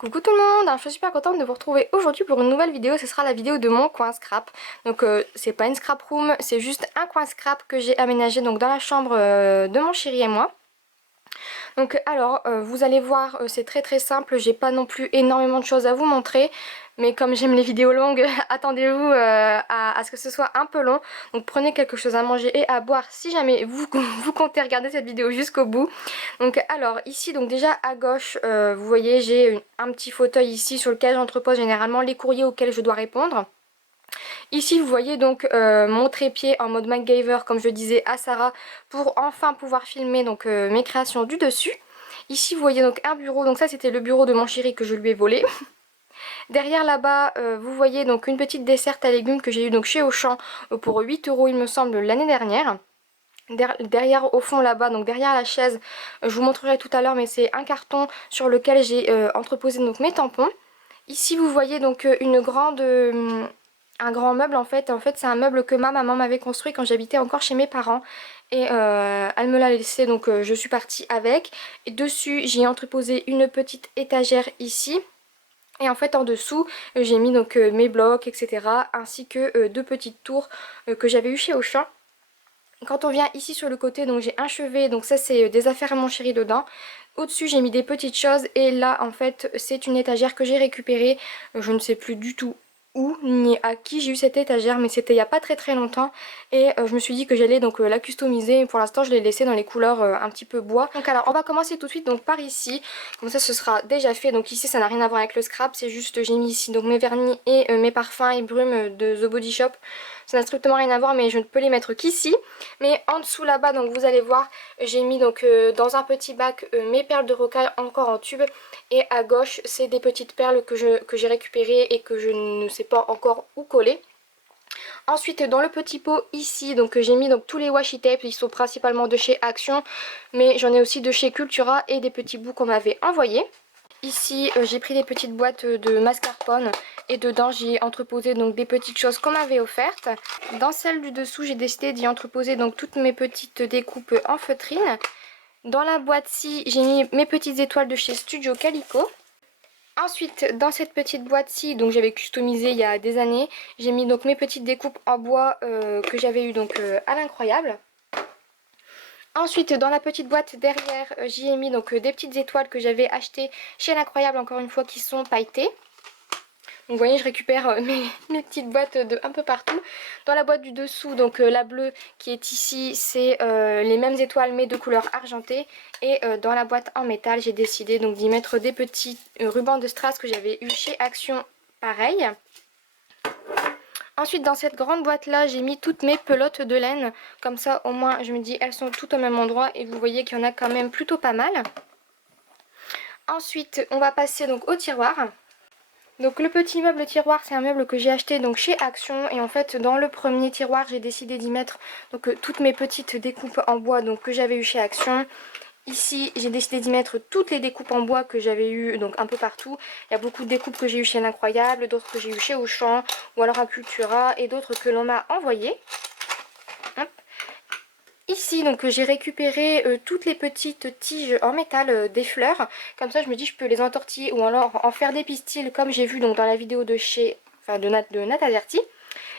Coucou tout le monde, alors je suis super contente de vous retrouver aujourd'hui pour une nouvelle vidéo. Ce sera la vidéo de mon coin scrap. Donc c'est pas une scrap room, c'est juste un coin scrap que j'ai aménagé donc dans la chambre de mon chéri et moi. Donc alors vous allez voir, c'est très simple, j'ai pas non plus énormément de choses à vous montrer. Mais comme j'aime les vidéos longues, attendez-vous à ce que ce soit un peu long. Donc prenez quelque chose à manger et à boire si jamais vous comptez regarder cette vidéo jusqu'au bout. Donc alors ici, donc déjà à gauche, vous voyez j'ai un petit fauteuil ici sur lequel j'entrepose généralement les courriers auxquels je dois répondre. Ici vous voyez donc mon trépied en mode MacGyver comme je disais à Sarah pour enfin pouvoir filmer donc mes créations du dessus. Ici vous voyez donc un bureau, donc ça c'était le bureau de mon chéri que je lui ai volé. Derrière là-bas vous voyez donc une petite desserte à légumes que j'ai eu donc chez Auchan pour 8 € il me semble l'année dernière. Derrière au fond là-bas, donc derrière la chaise, je vous montrerai tout à l'heure mais c'est un carton sur lequel j'ai entreposé donc mes tampons. Ici vous voyez donc un grand meuble en fait c'est un meuble que ma maman m'avait construit quand j'habitais encore chez mes parents. Et elle me l'a laissé donc je suis partie avec. Et dessus j'ai entreposé une petite étagère ici. Et en fait en dessous j'ai mis donc mes blocs etc. ainsi que deux petites tours que j'avais eu chez Auchan. Quand on vient ici sur le côté, donc j'ai un chevet, donc ça c'est des affaires à mon chéri dedans. Au-dessus j'ai mis des petites choses et là en fait c'est une étagère que j'ai récupérée. Je ne sais plus du tout où ni à qui j'ai eu cette étagère mais c'était il n'y a pas très longtemps. Et je me suis dit que j'allais donc la customiser. Pour l'instant je l'ai laissée dans les couleurs un petit peu bois. Donc alors on va commencer tout de suite donc par ici. Comme ça ce sera déjà fait. Donc ici ça n'a rien à voir avec le scrap, c'est juste j'ai mis ici donc mes vernis et mes parfums et brumes de The Body Shop. Ça n'a strictement rien à voir mais je ne peux les mettre qu'ici. Mais en dessous là-bas donc vous allez voir j'ai mis donc dans un petit bac mes perles de rocaille encore en tube. Et à gauche c'est des petites perles que j'ai récupérées et que je ne sais pas encore où coller. Ensuite dans le petit pot ici donc j'ai mis donc tous les washi tape, ils sont principalement de chez Action mais j'en ai aussi de chez Cultura et des petits bouts qu'on m'avait envoyés. Ici j'ai pris des petites boîtes de mascarpone et dedans j'ai entreposé donc des petites choses qu'on m'avait offertes. Dans celle du dessous j'ai décidé d'y entreposer donc toutes mes petites découpes en feutrine. Dans la boîte-ci j'ai mis mes petites étoiles de chez Studio Calico. Ensuite dans cette petite boîte-ci, donc j'avais customisé il y a des années, j'ai mis donc mes petites découpes en bois que j'avais eu donc à l'incroyable. Ensuite dans la petite boîte derrière j'y ai mis donc des petites étoiles que j'avais achetées chez l'incroyable encore une fois qui sont pailletées. Donc vous voyez je récupère mes petites boîtes de un peu partout. Dans la boîte du dessous donc la bleue qui est ici c'est les mêmes étoiles mais de couleur argentée. Et dans la boîte en métal j'ai décidé donc d'y mettre des petits rubans de strass que j'avais eu chez Action pareil. Ensuite dans cette grande boîte là j'ai mis toutes mes pelotes de laine. Comme ça au moins je me dis elles sont toutes au même endroit et vous voyez qu'il y en a quand même plutôt pas mal. Ensuite on va passer donc au tiroir. Donc le petit meuble tiroir c'est un meuble que j'ai acheté donc chez Action. Et en fait dans le premier tiroir j'ai décidé d'y mettre donc toutes mes petites découpes en bois donc que j'avais eu chez Action. Ici j'ai décidé d'y mettre toutes les découpes en bois que j'avais eu donc un peu partout. Il y a beaucoup de découpes que j'ai eu chez l'Incroyable, d'autres que j'ai eu chez Auchan ou alors à Cultura et d'autres que l'on m'a envoyées. Ici donc j'ai récupéré toutes les petites tiges en métal des fleurs. Comme ça je me dis je peux les entortiller ou alors en faire des pistils comme j'ai vu donc dans la vidéo de chez de Nat Azerty.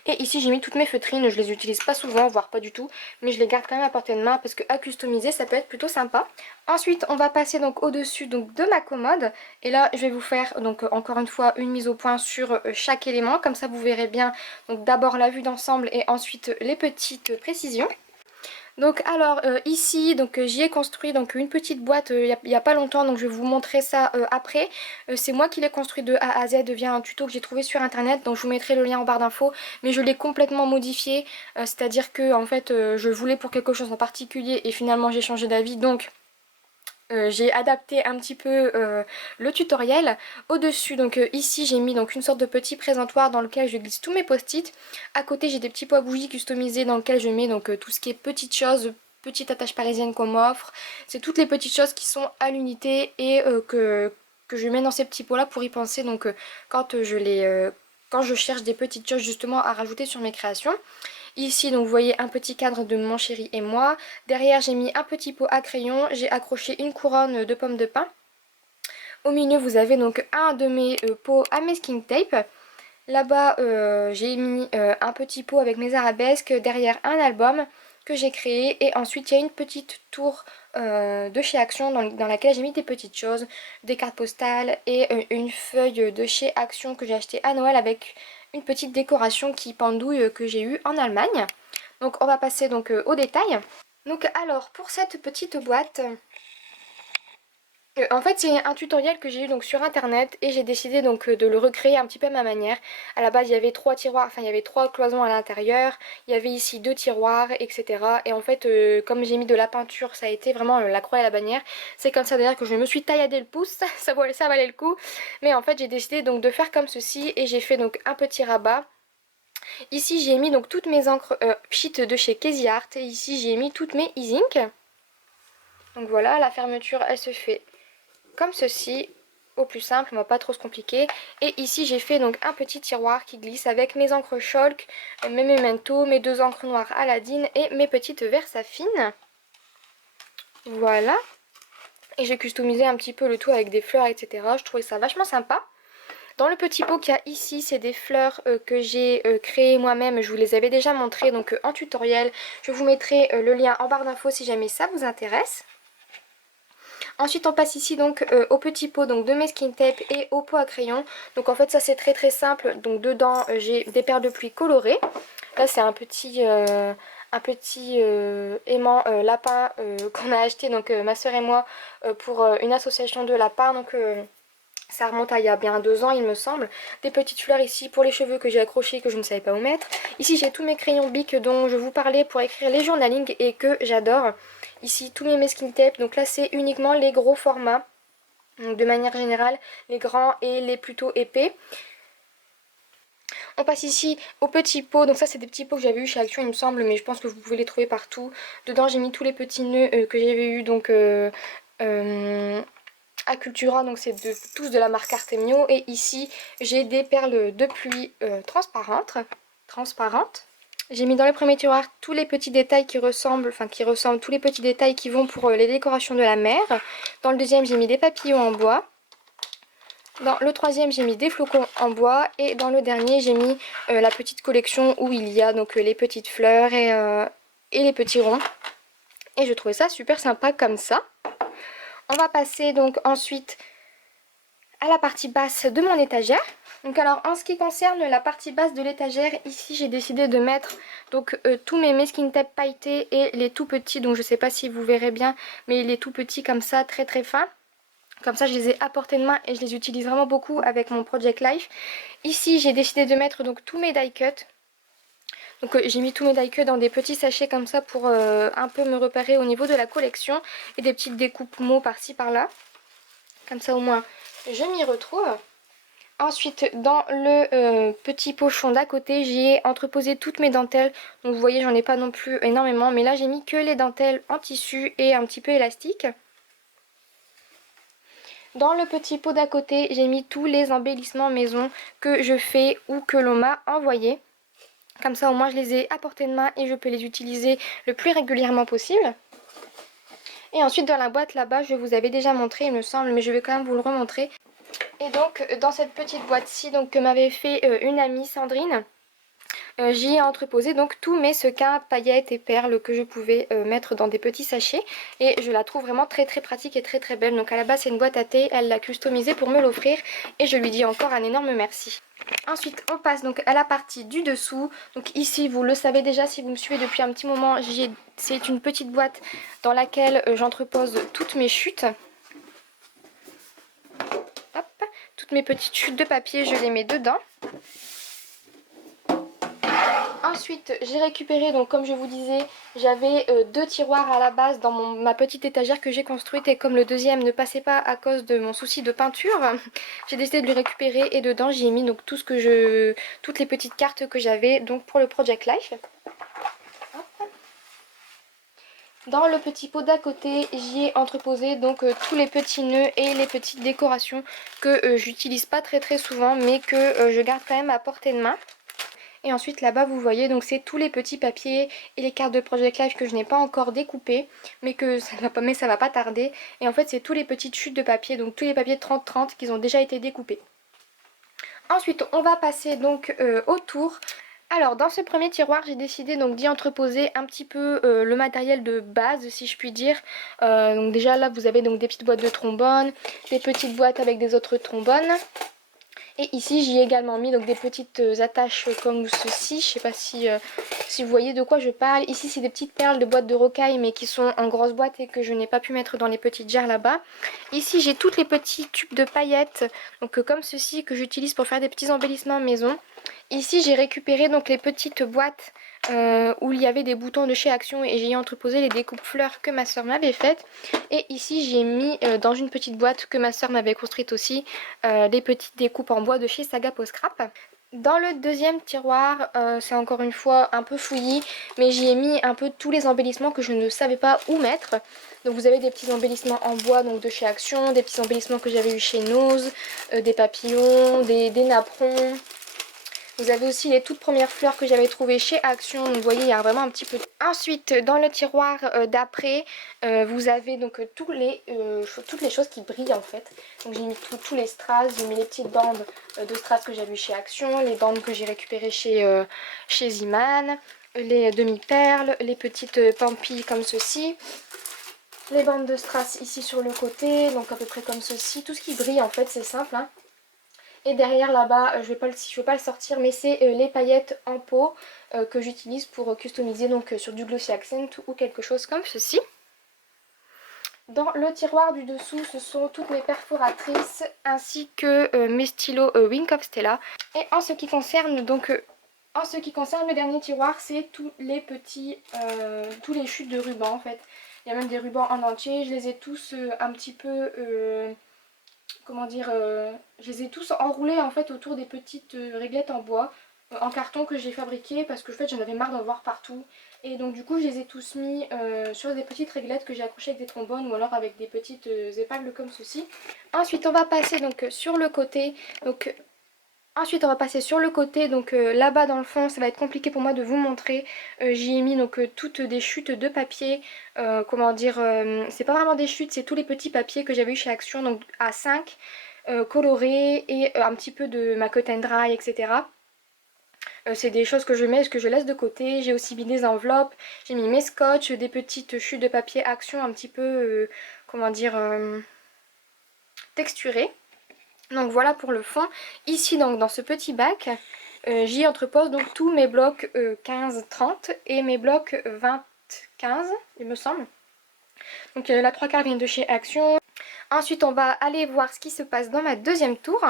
Et ici j'ai mis toutes mes feutrines, je les utilise pas souvent, voire pas du tout, mais je les garde quand même à portée de main parce que à customiser ça peut être plutôt sympa. Ensuite on va passer donc au dessus donc de ma commode et là je vais vous faire donc encore une fois une mise au point sur chaque élément, comme ça vous verrez bien donc d'abord la vue d'ensemble et ensuite les petites précisions. Donc alors ici donc j'y ai construit donc une petite boîte il y a pas longtemps, donc je vais vous montrer ça après. C'est moi qui l'ai construit de A à Z via un tuto que j'ai trouvé sur internet, donc je vous mettrai le lien en barre d'infos. Mais je l'ai complètement modifié, c'est à dire que en fait je le voulais pour quelque chose en particulier et finalement j'ai changé d'avis, donc j'ai adapté un petit peu le tutoriel. Au dessus donc ici j'ai mis donc une sorte de petit présentoir dans lequel je glisse tous mes post-it. À côté j'ai des petits pots à bougies customisés dans lesquels je mets donc tout ce qui est petites choses, petites attaches parisiennes qu'on m'offre. C'est toutes les petites choses qui sont à l'unité et que je mets dans ces petits pots là pour y penser donc quand quand je cherche des petites choses justement à rajouter sur mes créations. Ici donc vous voyez un petit cadre de mon chéri et moi. Derrière j'ai mis un petit pot à crayon, j'ai accroché une couronne de pommes de pin. Au milieu vous avez donc un de mes pots à masking tape. Là-bas j'ai mis un petit pot avec mes arabesques, derrière un album que j'ai créé, et ensuite il y a une petite tour de chez Action dans laquelle j'ai mis des petites choses, des cartes postales et une feuille de chez Action que j'ai acheté à Noël avec une petite décoration qui pendouille que j'ai eue en Allemagne. Donc on va passer donc au détail. Donc alors pour cette petite boîte, en fait c'est un tutoriel que j'ai eu donc sur internet et j'ai décidé donc de le recréer un petit peu à ma manière. À la base il y avait 3 tiroirs, enfin il y avait 3 cloisons à l'intérieur, il y avait ici 2 tiroirs, etc. Et en fait comme j'ai mis de la peinture, ça a été vraiment la croix et la bannière. C'est comme ça d'ailleurs que je me suis tailladé le pouce, ça valait le coup. Mais en fait j'ai décidé donc de faire comme ceci et j'ai fait donc un petit rabat. Ici j'ai mis donc toutes mes encres Pchit de chez Casey Art et ici j'ai mis toutes mes e-ink. Donc voilà, la fermeture elle se fait comme ceci, au plus simple, on va pas trop se compliquer. Et ici j'ai fait donc un petit tiroir qui glisse avec mes encres Chalk, mes Memento, mes 2 encres noires Aladdin et mes petites Versafine. Voilà. Et j'ai customisé un petit peu le tout avec des fleurs, etc. Je trouvais ça vachement sympa. Dans le petit pot qu'il y a ici, c'est des fleurs que j'ai créées moi-même. Je vous les avais déjà montrées donc en tutoriel. Je vous mettrai le lien en barre d'infos si jamais ça vous intéresse. Ensuite on passe ici donc au petit pot donc de mes skin tape et au pot à crayon. Donc en fait ça c'est très simple. Donc dedans j'ai des perles de pluie colorées. Là c'est un petit aimant lapin qu'on a acheté donc ma soeur et moi pour une association de lapins. Donc ça remonte à il y a bien 2 ans il me semble. Des petites fleurs ici pour les cheveux que j'ai accrochées que je ne savais pas où mettre. Ici j'ai tous mes crayons Bic dont je vous parlais pour écrire les journalings et que j'adore. Ici tous mes masking tape, donc là c'est uniquement les gros formats. Donc de manière générale les grands et les plutôt épais. On passe ici aux petits pots, donc ça c'est des petits pots que j'avais eu chez Action il me semble, mais je pense que vous pouvez les trouver partout. Dedans j'ai mis tous les petits nœuds que j'avais eu donc à Cultura, donc c'est tous de la marque Artemio. Et ici j'ai des perles de pluie transparentes. J'ai mis dans le premier tiroir tous les petits détails qui ressemblent, tous les petits détails qui vont pour les décorations de la mer. Dans le deuxième j'ai mis des papillons en bois. Dans le troisième j'ai mis des flocons en bois. Et dans le dernier j'ai mis la petite collection où il y a donc les petites fleurs et les petits ronds. Et je trouvais ça super sympa comme ça. On va passer donc ensuite à la partie basse de mon étagère. Donc alors en ce qui concerne la partie basse de l'étagère, ici j'ai décidé de mettre donc tous mes masking tape pailletés et les tout petits, donc je sais pas si vous verrez bien, mais les tout petits comme ça, très fins. Comme ça je les ai à portée de main et je les utilise vraiment beaucoup avec mon Project Life. Ici j'ai décidé de mettre donc tous mes die cuts. Donc j'ai mis tous mes die cuts dans des petits sachets comme ça pour un peu me repérer au niveau de la collection. Et des petites découpes mots par-ci par-là. Comme ça au moins je m'y retrouve. Ensuite dans le petit pochon d'à côté j'y ai entreposé toutes mes dentelles. Donc vous voyez j'en ai pas non plus énormément. Mais là j'ai mis que les dentelles en tissu et un petit peu élastique. Dans le petit pot d'à côté j'ai mis tous les embellissements maison que je fais ou que l'on m'a envoyé. Comme ça au moins je les ai à portée de main et je peux les utiliser le plus régulièrement possible. Et ensuite dans la boîte là-bas, je vous avais déjà montré il me semble, mais je vais quand même vous le remontrer. Et donc dans cette petite boîte-ci que m'avait fait une amie Sandrine, j'y ai entreposé donc tous mes sequins, paillettes et perles que je pouvais mettre dans des petits sachets. Et je la trouve vraiment très pratique et très belle. Donc à la base c'est une boîte à thé, elle l'a customisée pour me l'offrir et je lui dis encore un énorme merci. Ensuite on passe donc à la partie du dessous. Donc ici vous le savez déjà si vous me suivez depuis un petit moment, c'est une petite boîte dans laquelle j'entrepose toutes mes chutes. Hop, toutes mes petites chutes de papier je les mets dedans. Ensuite j'ai récupéré, donc comme je vous disais, j'avais 2 tiroirs à la base dans ma petite étagère que j'ai construite. Et comme le deuxième ne passait pas à cause de mon souci de peinture, j'ai décidé de le récupérer. Et dedans j'ai mis donc toutes les petites cartes que j'avais donc pour le Project Life. Hop. Dans le petit pot d'à côté j'y ai entreposé donc tous les petits nœuds et les petites décorations que j'utilise pas très souvent mais que je garde quand même à portée de main. Et ensuite là-bas vous voyez donc c'est tous les petits papiers et les cartes de Project Life que je n'ai pas encore découpées mais que ça va pas tarder. Et en fait c'est tous les petites chutes de papier, donc tous les papiers 30-30 qui ont déjà été découpés. Ensuite on va passer donc au tour. Alors dans ce premier tiroir j'ai décidé donc d'y entreposer un petit peu le matériel de base si je puis dire. Donc déjà là vous avez donc des petites boîtes de trombone, des petites boîtes avec des autres trombones. Et ici j'y ai également mis donc des petites attaches comme ceci, je sais pas si vous voyez de quoi je parle. Ici c'est des petites perles de boîtes de rocaille mais qui sont en grosse boîte et que je n'ai pas pu mettre dans les petites jarres là-bas. Ici j'ai toutes les petits tubes de paillettes donc comme ceci que j'utilise pour faire des petits embellissements maison. Ici j'ai récupéré donc les petites boîtes où il y avait des boutons de chez Action et j'ai entreposé les découpes fleurs que ma soeur m'avait faites. Et ici j'ai mis dans une petite boîte que ma soeur m'avait construite aussi les petites découpes en bois de chez Saga Post Scrap. Dans le deuxième tiroir, c'est encore une fois un peu fouillis, mais j'y ai mis un peu tous les embellissements que je ne savais pas où mettre. Donc vous avez des petits embellissements en bois donc de chez Action, des petits embellissements que j'avais eu chez Nose, des papillons, des napperons. Vous avez aussi les toutes premières fleurs que j'avais trouvées chez Action. Donc vous voyez, il y a vraiment un petit peu. Ensuite, dans le tiroir d'après, vous avez donc toutes les choses qui brillent en fait. Donc j'ai mis tous les strass, j'ai mis les petites bandes de strass que j'avais eu chez Action, les bandes que j'ai récupérées chez Ziman, les demi-perles, les petites pampilles comme ceci. Les bandes de strass ici sur le côté, donc à peu près comme ceci. Tout ce qui brille en fait, c'est simple, hein. Et derrière là-bas, je vais pas le sortir, mais c'est les paillettes en pot que j'utilise pour customiser donc sur du glossy accent ou quelque chose comme ceci. Dans le tiroir du dessous, ce sont toutes mes perforatrices ainsi que mes stylos Wink of Stella. Et en ce qui concerne le dernier tiroir, c'est tous les chutes de rubans en fait. Il y a même des rubans en entier, je les ai tous un petit peu comment dire, je les ai tous enroulés en fait autour des petites réglettes en bois, en carton que j'ai fabriqué parce que en fait j'en avais marre d'en voir partout. Et donc du coup je les ai tous mis sur des petites réglettes que j'ai accrochées avec des trombones ou alors avec des petites épingles comme ceci. Ensuite on va passer donc sur le côté. Donc là-bas dans le fond, ça va être compliqué pour moi de vous montrer. J'y ai mis donc toutes des chutes de papier. Comment dire, c'est pas vraiment des chutes, c'est tous les petits papiers que j'avais eu chez Action, donc à 5 colorés et un petit peu de ma cut and dry, etc. C'est des choses que je mets, que je laisse de côté. J'ai aussi mis des enveloppes, j'ai mis mes scotch, des petites chutes de papier Action un petit peu, comment dire, texturées. Donc voilà pour le fond. Ici donc dans ce petit bac, j'y entrepose donc tous mes blocs 15-30 et mes blocs 20-15 il me semble. Donc la 3/4 vient de chez Action. Ensuite on va aller voir ce qui se passe dans ma deuxième tour.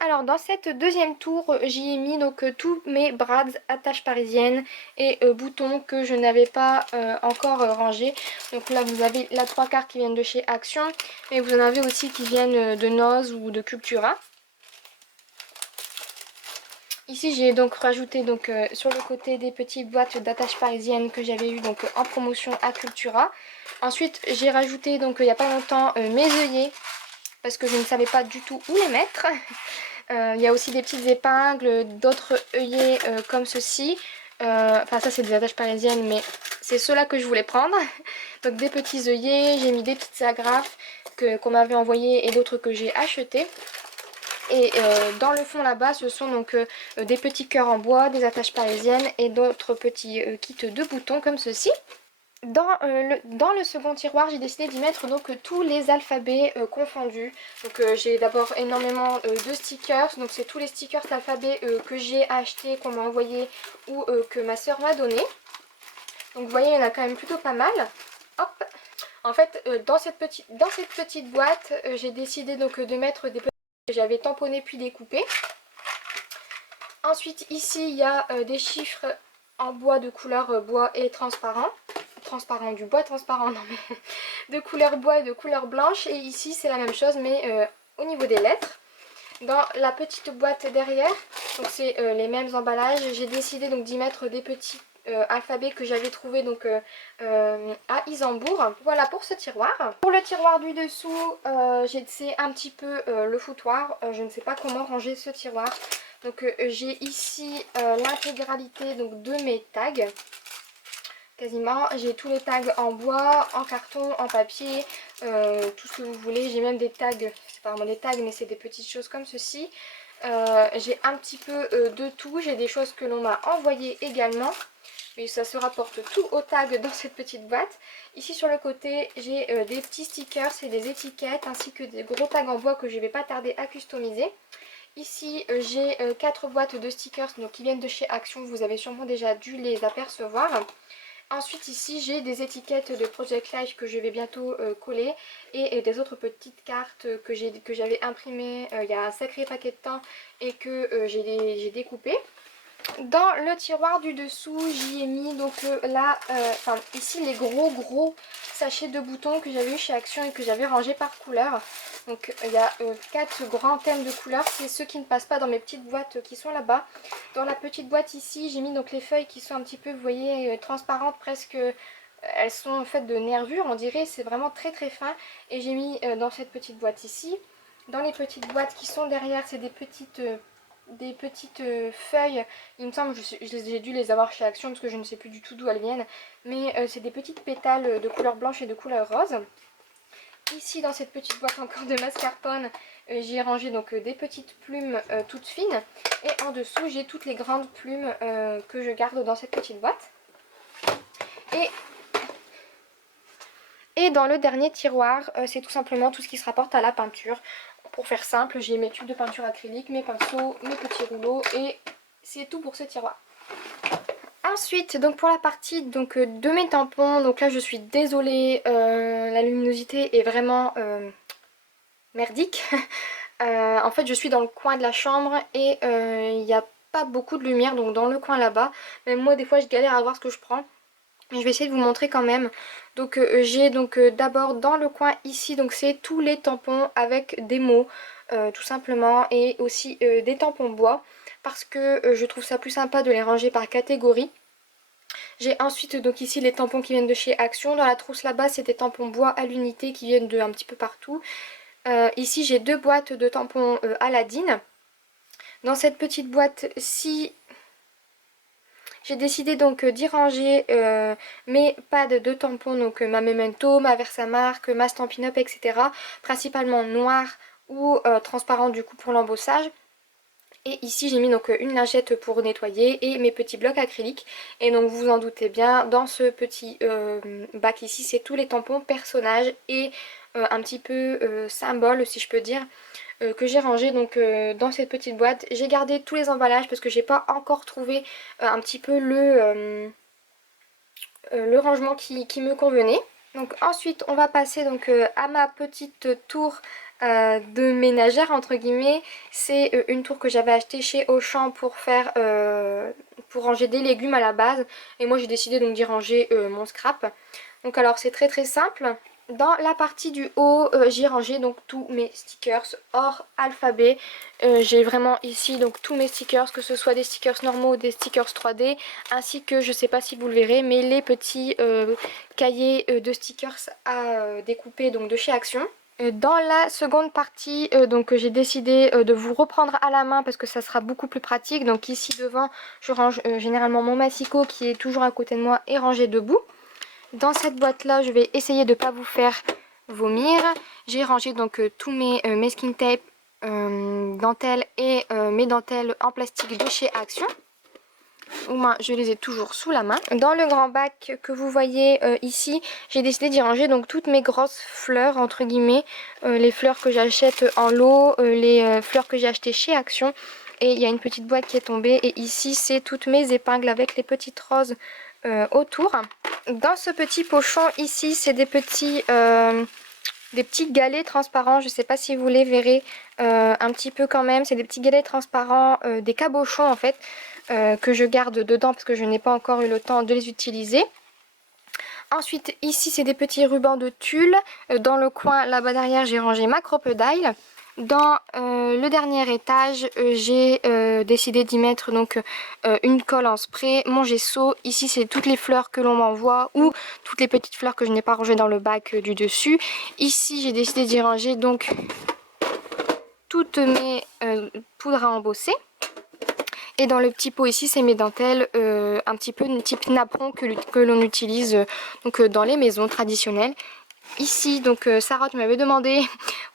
Alors dans cette deuxième tour j'y ai mis donc tous mes brads attaches parisiennes et boutons que je n'avais pas encore rangés. Donc là vous avez la 3/4 qui viennent de chez Action, mais vous en avez aussi qui viennent de Nose ou de Cultura. Ici j'ai donc rajouté donc, sur le côté des petites boîtes d'attaches parisiennes que j'avais eu donc en promotion à Cultura. Ensuite j'ai rajouté donc il n'y a pas longtemps mes œillets parce que je ne savais pas du tout où les mettre. Il y a aussi des petites épingles, d'autres œillets comme ceci. Enfin ça c'est des attaches parisiennes mais c'est ceux-là que je voulais prendre. Donc des petits œillets, j'ai mis des petites agrafes qu'on m'avait envoyées et d'autres que j'ai achetées. Et dans le fond là-bas ce sont donc des petits cœurs en bois, des attaches parisiennes et d'autres petits kits de boutons comme ceci. Dans le second tiroir, j'ai décidé d'y mettre donc tous les alphabets confondus. Donc j'ai d'abord énormément de stickers. Donc c'est tous les stickers alphabets que j'ai achetés, qu'on m'a envoyé ou que ma soeur m'a donné. Donc vous voyez, il y en a quand même plutôt pas mal. Hop. En fait, dans cette petite boîte, j'ai décidé donc de mettre des petits que j'avais tamponnés puis découpés. Ensuite, ici, il y a des chiffres en bois de couleur bois et transparent. Du bois transparent, non mais de couleur bois et de couleur blanche. Et ici c'est la même chose mais au niveau des lettres. Dans la petite boîte derrière, donc c'est les mêmes emballages, j'ai décidé donc d'y mettre des petits alphabets que j'avais trouvé donc à Isambourg. Voilà pour ce tiroir. Pour le tiroir du dessous, c'est un petit peu le foutoir. Je ne sais pas comment ranger ce tiroir Donc j'ai ici l'intégralité donc de mes tags. Quasiment, j'ai tous les tags en bois, en carton, en papier, tout ce que vous voulez. J'ai même des tags, c'est pas vraiment des tags mais c'est des petites choses comme ceci. J'ai un petit peu de tout, j'ai des choses que l'on m'a envoyées également. Mais ça se rapporte tout au tag dans cette petite boîte. Ici sur le côté j'ai des petits stickers et des étiquettes ainsi que des gros tags en bois que je ne vais pas tarder à customiser. Ici j'ai 4 boîtes de stickers donc, qui viennent de chez Action, vous avez sûrement déjà dû les apercevoir. Ensuite ici j'ai des étiquettes de Project Life que je vais bientôt coller et des autres petites cartes que j'avais imprimées il y a un sacré paquet de temps et que j'ai découpées. Dans le tiroir du dessous, j'y ai mis donc là, ici les gros sachets de boutons que j'avais eu chez Action et que j'avais rangés par couleur. Donc il y a 4 grands thèmes de couleurs, c'est ceux qui ne passent pas dans mes petites boîtes qui sont là-bas. Dans la petite boîte ici, j'ai mis donc les feuilles qui sont un petit peu, vous voyez, transparentes presque. Elles sont faites de nervures, on dirait, c'est vraiment très fin. Et j'ai mis dans cette petite boîte ici. Dans les petites boîtes qui sont derrière, c'est des petites feuilles, il me semble, j'ai dû les avoir chez Action parce que je ne sais plus du tout d'où elles viennent, mais c'est des petites pétales de couleur blanche et de couleur rose. Ici dans cette petite boîte encore de mascarpone, j'ai rangé donc des petites plumes toutes fines et en dessous j'ai toutes les grandes plumes que je garde dans cette petite boîte. Et dans le dernier tiroir, c'est tout simplement tout ce qui se rapporte à la peinture. Pour faire simple, j'ai mes tubes de peinture acrylique, mes pinceaux, mes petits rouleaux et c'est tout pour ce tiroir. Ensuite, donc pour la partie donc, de mes tampons, donc là je suis désolée, la luminosité est vraiment merdique. En fait je suis dans le coin de la chambre et il n'y a pas beaucoup de lumière, donc dans le coin là-bas. Même moi des fois je galère à voir ce que je prends. Je vais essayer de vous montrer quand même. Donc j'ai donc d'abord dans le coin ici, donc c'est tous les tampons avec des mots tout simplement et aussi des tampons bois parce que je trouve ça plus sympa de les ranger par catégorie. J'ai ensuite donc ici les tampons qui viennent de chez Action. Dans la trousse là-bas c'est des tampons bois à l'unité qui viennent de un petit peu partout. Ici j'ai 2 boîtes de tampons Aladdin. Dans cette petite boîte-ci, j'ai décidé donc d'y ranger mes pads de tampons, donc ma Memento, ma Versamark, ma Stampin' Up, etc. Principalement noir ou transparent du coup pour l'embossage. Et ici j'ai mis donc une lingette pour nettoyer et mes petits blocs acryliques. Et donc vous vous en doutez bien, dans ce petit bac ici c'est tous les tampons personnages et un petit peu symbole si je peux dire. Que j'ai rangé donc dans cette petite boîte. J'ai gardé tous les emballages parce que j'ai pas encore trouvé un petit peu le rangement qui me convenait. Donc ensuite on va passer donc à ma petite tour de ménagère entre guillemets. C'est une tour que j'avais achetée chez Auchan pour faire pour ranger des légumes à la base et moi j'ai décidé donc d'y ranger mon scrap. Donc alors c'est très simple. Dans la partie du haut, j'ai rangé donc tous mes stickers hors alphabet. J'ai vraiment ici donc tous mes stickers, que ce soit des stickers normaux ou des stickers 3D, ainsi que, je sais pas si vous le verrez, mais les petits cahiers de stickers à découper donc de chez Action. Dans la seconde partie, donc j'ai décidé de vous reprendre à la main parce que ça sera beaucoup plus pratique. Donc ici devant, je range généralement mon massicot qui est toujours à côté de moi et rangé debout. Dans cette boîte là je vais essayer de ne pas vous faire vomir. J'ai rangé donc tous mes masking tape, dentelles et mes dentelles en plastique de chez Action. Au moins je les ai toujours sous la main. Dans le grand bac que vous voyez ici, j'ai décidé d'y ranger donc toutes mes grosses fleurs entre guillemets. Les fleurs que j'achète en lot, les fleurs que j'ai achetées chez Action. Et il y a une petite boîte qui est tombée et ici c'est toutes mes épingles avec les petites roses autour. Dans ce petit pochon ici c'est des petits galets transparents, je ne sais pas si vous les verrez un petit peu quand même. C'est des petits galets transparents, des cabochons en fait, que je garde dedans parce que je n'ai pas encore eu le temps de les utiliser. Ensuite ici c'est des petits rubans de tulle. Dans le coin là-bas derrière j'ai rangé ma crocodile. Dans le dernier étage, j'ai décidé d'y mettre donc une colle en spray, mon gesso. Ici, c'est toutes les fleurs que l'on m'envoie ou toutes les petites fleurs que je n'ai pas rangées dans le bac du dessus. Ici, j'ai décidé d'y ranger donc toutes mes poudres à embosser. Et dans le petit pot ici, c'est mes dentelles, un petit peu type napperon que l'on utilise donc dans les maisons traditionnelles. Ici, donc Sarah, tu m'avais demandé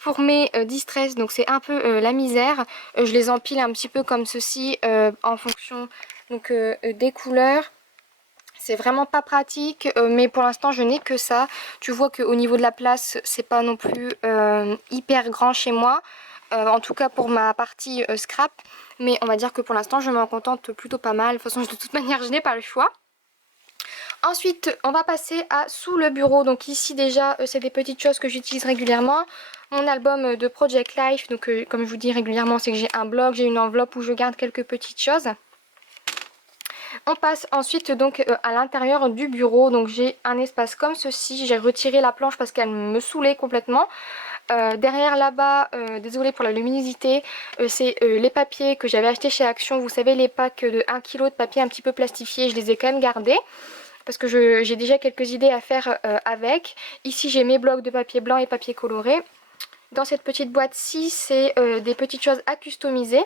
pour mes distress, donc c'est un peu la misère. Je les empile un petit peu comme ceci en fonction donc, des couleurs. C'est vraiment pas pratique, mais pour l'instant je n'ai que ça. Tu vois qu'au niveau de la place, c'est pas non plus hyper grand chez moi. En tout cas pour ma partie scrap. Mais on va dire que pour l'instant je m'en contente plutôt pas mal. De toute façon de toute manière je n'ai pas le choix. Ensuite on va passer à sous le bureau. Donc ici déjà c'est des petites choses que j'utilise régulièrement. Mon album de Project Life. Donc comme je vous dis régulièrement, c'est que j'ai un blog, j'ai une enveloppe où je garde quelques petites choses. On passe ensuite donc à l'intérieur du bureau. Donc j'ai un espace comme ceci. J'ai retiré la planche parce qu'elle me saoulait complètement. Derrière là-bas, désolée pour la luminosité, c'est les papiers que j'avais achetés chez Action. Vous savez, les packs de 1 kg de papier un petit peu plastifié, je les ai quand même gardés. Parce que j'ai déjà quelques idées à faire avec. Ici j'ai mes blocs de papier blanc et papier coloré. Dans cette petite boîte-ci, c'est des petites choses à customiser.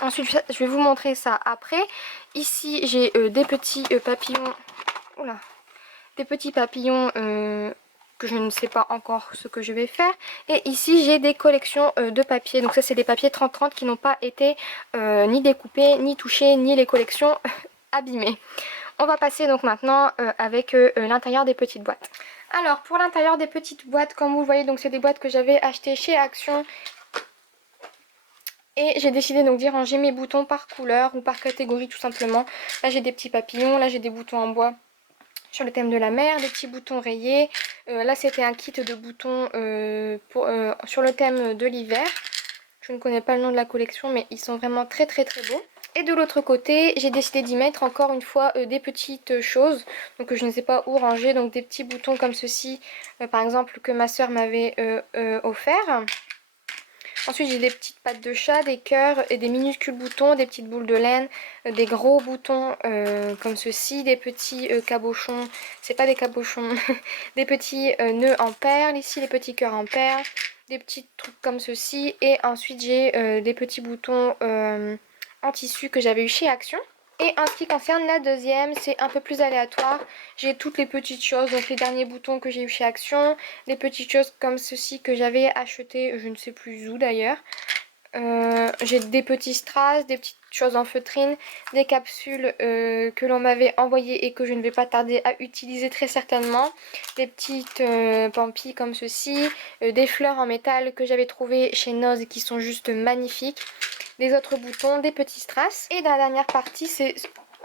Ensuite, je vais vous montrer ça après. Ici, j'ai des petits papillons. Oula, des petits papillons que je ne sais pas encore ce que je vais faire. Et ici, j'ai des collections de papiers. Donc ça, c'est des papiers 30-30 qui n'ont pas été ni découpés, ni touchés, ni les collections abîmées. On va passer donc maintenant avec l'intérieur des petites boîtes. Alors, pour l'intérieur des petites boîtes, comme vous voyez, donc c'est des boîtes que j'avais achetées chez Action. Et j'ai décidé donc d'y ranger mes boutons par couleur ou par catégorie tout simplement. Là j'ai des petits papillons, là j'ai des boutons en bois sur le thème de la mer, des petits boutons rayés. Là c'était un kit de boutons sur le thème de l'hiver. Je ne connais pas le nom de la collection mais ils sont vraiment très beaux. Et de l'autre côté j'ai décidé d'y mettre encore une fois des petites choses. Donc je ne sais pas où ranger, donc des petits boutons comme ceci par exemple que ma soeur m'avait offert. Ensuite j'ai des petites pattes de chat, des cœurs et des minuscules boutons, des petites boules de laine, des gros boutons comme ceci, des petits cabochons, c'est pas des cabochons, des petits nœuds en perles, ici les petits cœurs en perles, des petits trucs comme ceci et ensuite j'ai des petits boutons en tissu que j'avais eu chez Action. Et en ce qui concerne la deuxième, c'est un peu plus aléatoire. J'ai toutes les petites choses, donc les derniers boutons que j'ai eu chez Action, les petites choses comme ceci que j'avais acheté, je ne sais plus où d'ailleurs. J'ai des petits strass, des petites choses en feutrine, des capsules que l'on m'avait envoyées et que je ne vais pas tarder à utiliser très certainement. Des petites pampilles comme ceci, des fleurs en métal que j'avais trouvées chez Noz et qui sont juste magnifiques. Des autres boutons, des petits strass. Et dans la dernière partie, c'est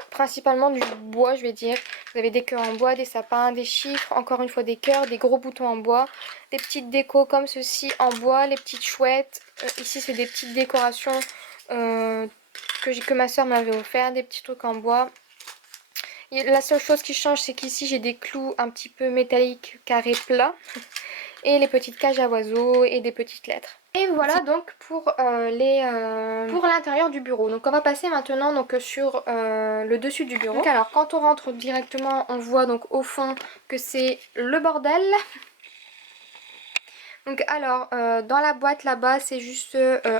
principalement du bois, je vais dire. Vous avez des cœurs en bois, des sapins, des chiffres, encore une fois des cœurs, des gros boutons en bois, des petites décos comme ceci en bois, les petites chouettes. Ici, c'est des petites décorations que ma soeur m'avait offert, des petits trucs en bois. Et la seule chose qui change, c'est qu'ici, j'ai des clous un petit peu métalliques carrés plats. Et les petites cages à oiseaux et des petites lettres. Et voilà donc pour l'intérieur du bureau. Donc on va passer maintenant donc sur le dessus du bureau. Donc alors quand on rentre directement, on voit donc au fond que c'est le bordel. Donc alors dans la boîte là-bas c'est juste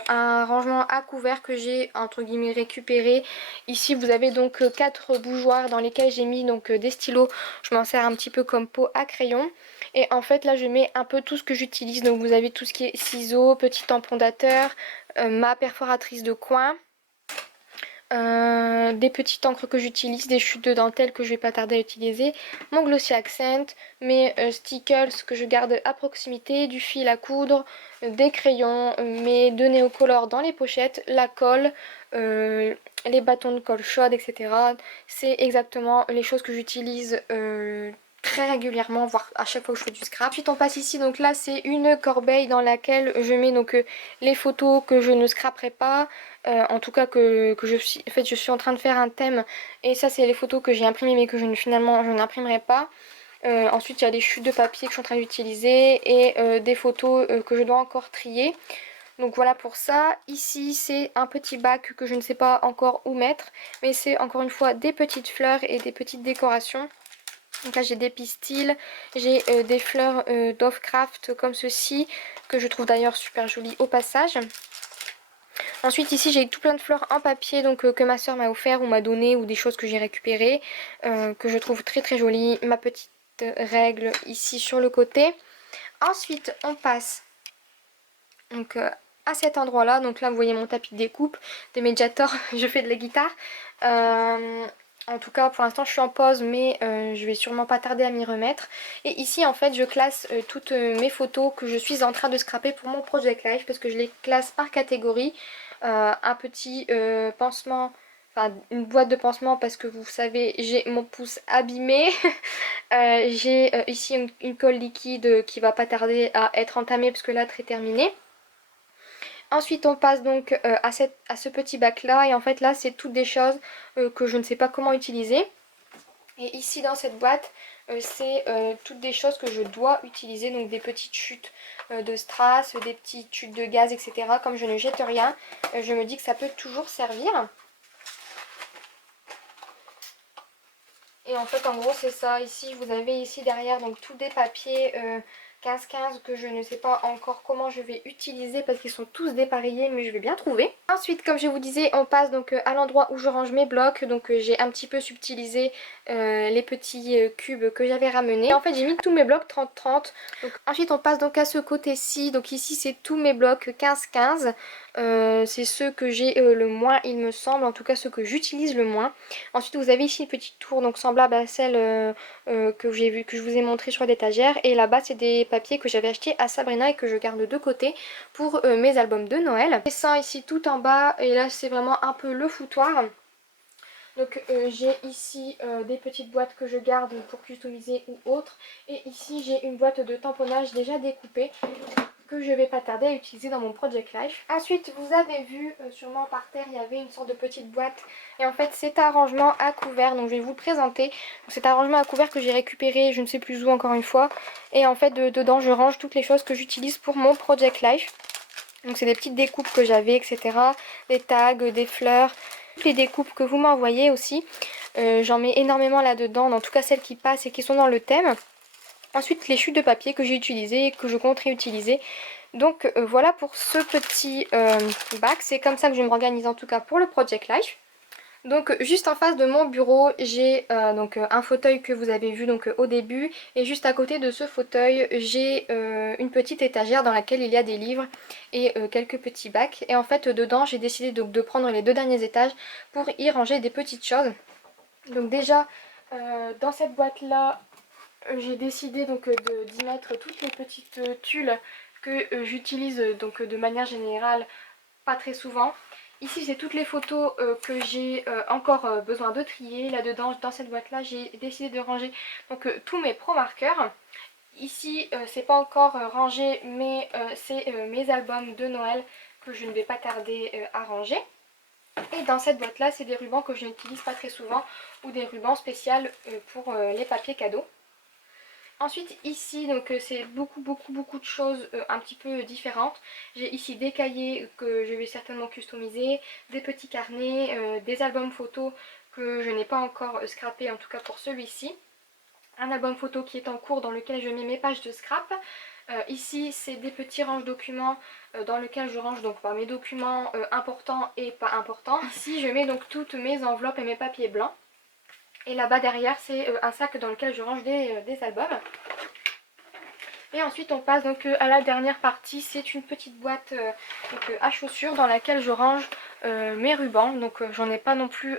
un rangement à couvert que j'ai entre guillemets récupéré. Ici vous avez donc 4 bougeoirs dans lesquels j'ai mis donc des stylos. Je m'en sers un petit peu comme pot à crayon. Et en fait là je mets un peu tout ce que j'utilise. Donc vous avez tout ce qui est ciseaux, petit tamponnateur, ma perforatrice de coin. Des petites encres que j'utilise, des chutes de dentelle que je vais pas tarder à utiliser, mon glossy accent, mes stickers que je garde à proximité, du fil à coudre, des crayons, mes deux néocolores dans les pochettes, la colle, les bâtons de colle chaude, etc. C'est exactement les choses que j'utilise très régulièrement, voire à chaque fois que je fais du scrap. Ensuite on passe ici, donc là c'est une corbeille dans laquelle je mets donc les photos que je ne scraperai pas, en tout cas que je suis en train de faire un thème et ça c'est les photos que j'ai imprimées mais que finalement je n'imprimerai pas. Ensuite il y a les chutes de papier que je suis en train d'utiliser et des photos que je dois encore trier. Donc voilà pour ça. Ici c'est un petit bac que je ne sais pas encore où mettre, mais c'est encore une fois des petites fleurs et des petites décorations. Donc là j'ai des pistils, j'ai des fleurs Dovecraft comme ceci, que je trouve d'ailleurs super jolies au passage. Ensuite ici j'ai tout plein de fleurs en papier donc que ma soeur m'a offert ou m'a donné ou des choses que j'ai récupérées que je trouve très très jolies. Ma petite règle ici sur le côté. Ensuite on passe donc à cet endroit là, donc là vous voyez mon tapis de découpe de Mediator, je fais de la guitare. En tout cas pour l'instant je suis en pause mais je vais sûrement pas tarder à m'y remettre. Et ici en fait je classe toutes mes photos que je suis en train de scraper pour mon Project Life parce que je les classe par catégorie. Un petit pansement, enfin une boîte de pansement parce que vous savez j'ai mon pouce abîmé. J'ai ici une colle liquide qui va pas tarder à être entamée parce que là très terminée. Ensuite on passe donc à ce petit bac là et en fait là c'est toutes des choses que je ne sais pas comment utiliser. Et ici dans cette boîte c'est toutes des choses que je dois utiliser, donc des petites chutes de strass, des petites chutes de gaz, etc. Comme je ne jette rien, je me dis que ça peut toujours servir. Et en fait en gros c'est ça. Ici vous avez ici derrière donc tous des papiers 15-15 que je ne sais pas encore comment je vais utiliser parce qu'ils sont tous dépareillés mais je vais bien trouver. Ensuite comme je vous disais on passe donc à l'endroit où je range mes blocs, donc j'ai un petit peu subtilisé les petits cubes que j'avais ramenés. Et en fait j'ai mis tous mes blocs 30-30. Ensuite on passe donc à ce côté-ci, donc ici c'est tous mes blocs 15-15. C'est ceux que j'ai le moins il me semble, en tout cas ceux que j'utilise le moins. Ensuite vous avez ici une petite tour donc semblable à celle que j'ai vu, que je vous ai montré sur l'étagère. Et là-bas c'est des papiers que j'avais achetés à Sabrina et que je garde de côté pour mes albums de Noël. Je descends ici tout en bas et là c'est vraiment un peu le foutoir. Donc j'ai ici des petites boîtes que je garde pour customiser ou autre. Et ici j'ai une boîte de tamponnage déjà découpée que je vais pas tarder à utiliser dans mon Project Life. Ensuite vous avez vu sûrement par terre il y avait une sorte de petite boîte et en fait c'est un rangement à couvert, donc je vais vous le présenter. C'est un rangement à couvert que j'ai récupéré je ne sais plus où encore une fois, et en fait dedans je range toutes les choses que j'utilise pour mon Project Life. Donc c'est des petites découpes que j'avais, etc. Des tags, des fleurs, toutes les découpes que vous m'envoyez aussi. J'en mets énormément là-dedans, en tout cas celles qui passent et qui sont dans le thème. Ensuite les chutes de papier que j'ai utilisées et que je compte réutiliser. Donc voilà pour ce petit bac, c'est comme ça que je vais m'organiser en tout cas pour le Project Life. Donc juste en face de mon bureau j'ai un fauteuil que vous avez vu donc au début, et juste à côté de ce fauteuil j'ai une petite étagère dans laquelle il y a des livres et quelques petits bacs. Et en fait dedans j'ai décidé donc de prendre les deux derniers étages pour y ranger des petites choses. Donc déjà dans cette boîte là j'ai décidé donc d'y mettre toutes les petites tulles que j'utilise donc de manière générale pas très souvent. Ici c'est toutes les photos que j'ai encore besoin de trier. Là dedans dans cette boîte là j'ai décidé de ranger donc tous mes pro marqueurs. Ici c'est pas encore rangé mais c'est mes albums de Noël que je ne vais pas tarder à ranger. Et dans cette boîte là c'est des rubans que je n'utilise pas très souvent ou des rubans spéciaux pour les papiers cadeaux. Ensuite ici donc c'est beaucoup de choses un petit peu différentes. J'ai ici des cahiers que je vais certainement customiser, des petits carnets, des albums photos que je n'ai pas encore scrappé, en tout cas pour celui-ci. Un album photo qui est en cours dans lequel je mets mes pages de scrap. Ici c'est des petits range documents dans lesquels je range donc mes documents importants et pas importants. Ici je mets donc toutes mes enveloppes et mes papiers blancs. Et là-bas derrière c'est un sac dans lequel je range des albums. Et ensuite on passe donc à la dernière partie, c'est une petite boîte à chaussures dans laquelle je range mes rubans. Donc j'en ai pas non plus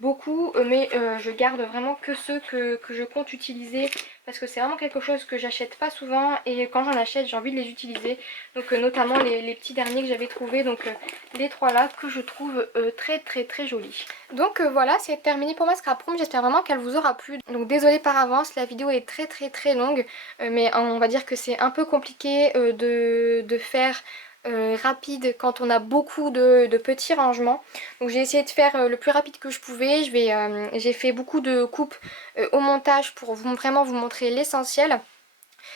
beaucoup, mais je garde vraiment que ceux que je compte utiliser parce que c'est vraiment quelque chose que j'achète pas souvent et quand j'en achète j'ai envie de les utiliser. Donc notamment les petits derniers que j'avais trouvés, donc les trois là que je trouve très jolis. Donc voilà, c'est terminé pour ma scrap room, j'espère vraiment qu'elle vous aura plu. Donc désolée par avance, la vidéo est très longue, mais on va dire que c'est un peu compliqué de faire rapide quand on a beaucoup de petits rangements. Donc j'ai essayé de faire le plus rapide que je pouvais. J'ai fait beaucoup de coupes au montage pour vraiment vous montrer l'essentiel.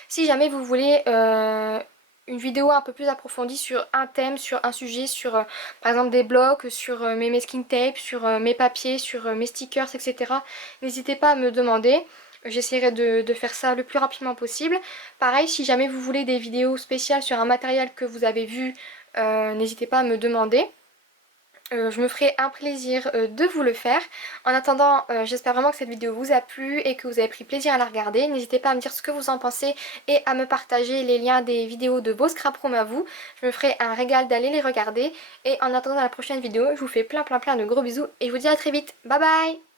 Si jamais vous voulez une vidéo un peu plus approfondie sur un thème, sur un sujet, sur par exemple des blocs, sur mes masking tape, sur mes papiers, sur mes stickers, etc. N'hésitez pas à me demander. J'essaierai de faire ça le plus rapidement possible. Pareil, si jamais vous voulez des vidéos spéciales sur un matériel que vous avez vu n'hésitez pas à me demander. Je me ferai un plaisir de vous le faire. En attendant, j'espère vraiment que cette vidéo vous a plu et que vous avez pris plaisir à la regarder. N'hésitez pas à me dire ce que vous en pensez et à me partager les liens des vidéos de vos scrap rooms à vous. Je me ferai un régal d'aller les regarder. Et en attendant la prochaine vidéo, je vous fais plein de gros bisous et je vous dis à très vite. Bye bye!